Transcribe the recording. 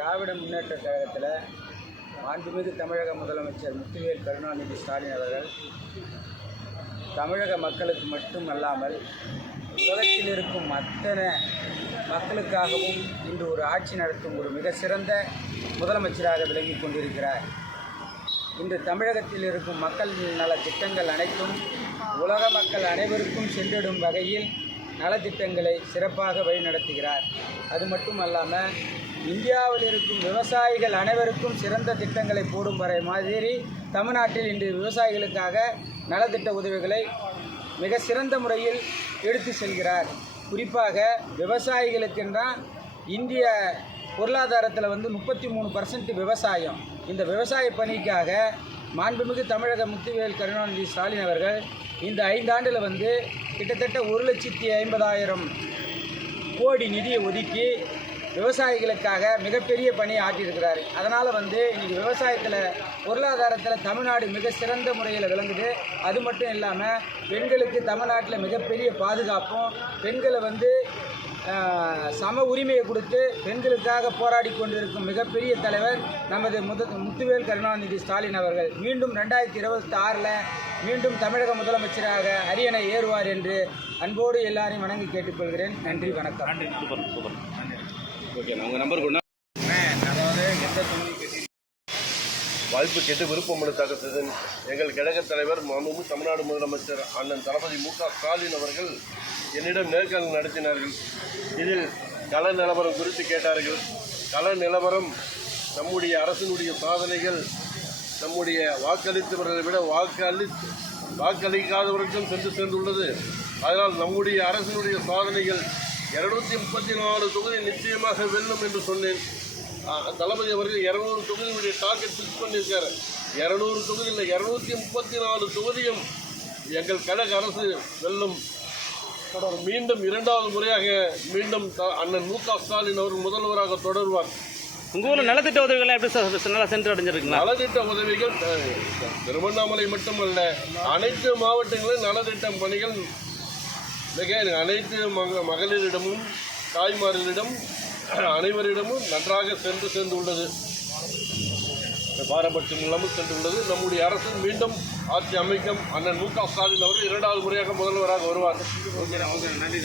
திராவிட முன்னேற்றக் கழகத்தில் மாண்புமிகு தமிழக முதலமைச்சர் முத்துவேல் கருணாநிதி ஸ்டாலின் அவர்கள் தமிழக மக்களுக்கு மட்டுமல்லாமல் உலகத்தில் இருக்கும் அத்தனை மக்களுக்காகவும் இன்று ஒரு ஆட்சி நடத்தும் ஒரு மிக சிறந்த முதலமைச்சராக விளங்கி கொண்டிருக்கிறார். இன்று தமிழகத்தில் இருக்கும் மக்கள் நல திட்டங்கள் அனைத்தும் உலக மக்கள் அனைவருக்கும் சென்றிடும் வகையில் நலத்திட்டங்களை சிறப்பாக வழிநடத்துகிறார். அது மட்டுமல்லாமல் இந்தியாவில் இருக்கும் விவசாயிகள் அனைவருக்கும் சிறந்த திட்டங்களை போடும் வரை மாதிரி தமிழ்நாட்டில் இன்று விவசாயிகளுக்காக நலத்திட்ட உதவிகளை மிக சிறந்த முறையில் எடுத்து செல்கிறார். குறிப்பாக விவசாயிகளுக்குன்றால் இந்திய பொருளாதாரத்தில் 33% விவசாயம். இந்த விவசாய பணிக்காக மாண்புமிகு தமிழக முத்துவேல் கருணாநிதி ஸ்டாலின் அவர்கள் இந்த 5 ஆண்டில் கிட்டத்தட்ட 1,50,000 கோடி நிதியை ஒதுக்கி விவசாயிகளுக்காக மிகப்பெரிய பணியை ஆற்றியிருக்கிறார். அதனால் இன்றைக்கி விவசாயத்தில் பொருளாதாரத்தில் தமிழ்நாடு மிக சிறந்த முறையில் விளங்குது. அது மட்டும் இல்லாமல் பெண்களுக்கு தமிழ்நாட்டில் மிகப்பெரிய பாதுகாப்பும், பெண்களை சம உரிமையை கொடுத்து பெண்களுக்காக போராடி கொண்டிருக்கும் மிகப்பெரிய தலைவர் நமது முத்துவேல் கருணாநிதி ஸ்டாலின் அவர்கள். மீண்டும் 2026 மீண்டும் தமிழக முதலமைச்சராக அரியணை ஏறுவார் என்று அன்போடு எல்லாரையும் வணங்கி கேட்டுக்கொள்கிறேன். நன்றி, வணக்கம். ஓகே, உங்கள் நம்பர் கொண்டா அதாவது எந்த தொகுதி கேட்டு வாய்ப்பு கேட்டு விருப்ப மனு தாக்கல் செய்த எங்கள் கழக தலைவர் மாண்புமிகு தமிழ்நாடு முதலமைச்சர் அண்ணன் தளபதி மு.க.ஸ்டாலின் அவர்கள் என்னிடம் நேர்காணல் நடத்தினார்கள். இதில் கள நிலவரம் குறித்து கேட்டார்கள். கள நிலவரம் நம்முடைய அரசினுடைய சாதனைகள் நம்முடைய வாக்களித்தவர்களை விட வாக்களிக்காதவர்களுக்கும் சென்று சேர்ந்துள்ளது. அதனால் நம்முடைய அரசினுடைய சாதனைகள் 234 தொகுதி நிச்சயமாக வெல்லும் என்று சொன்னேன். தளபதி அவர்கள் 200 தொகுதியுடைய டார்கெட் ஃபிக்ஸ் பண்ணியிருக்காரு. 200 தொகுதி இல்லை, 234 தொகுதியும் எங்கள் கழக அரசு வெல்லும். மீண்டும் 2வது முறையாக மீண்டும் அண்ணன் மு.க.ஸ்டாலின் அவர்கள் முதல்வராக தொடர்வார். உங்கள் ஊரில் நலத்திட்ட உதவிகள் எப்படி சார் நல்லா சென்று அடைஞ்சிருக்குங்களா? நலத்திட்ட உதவிகள் திருவண்ணாமலை மட்டுமல்ல, அனைத்து மாவட்டங்களிலும் நலத்திட்ட பணிகள் அனைத்து மகளிரிடமும் தாய்மார்களிடம் அனைவரிடமும் நன்றாக சேர்ந்துள்ளது. பாரபட்சம் இல்லாமல் சென்றுள்ளது. நம்முடைய அரசு மீண்டும் ஆட்சி அமைக்கும். அண்ணன் மு.க.ஸ்டாலின் அவர்கள் 2வது முறையாக முதல்வராக வருவார். நன்றி.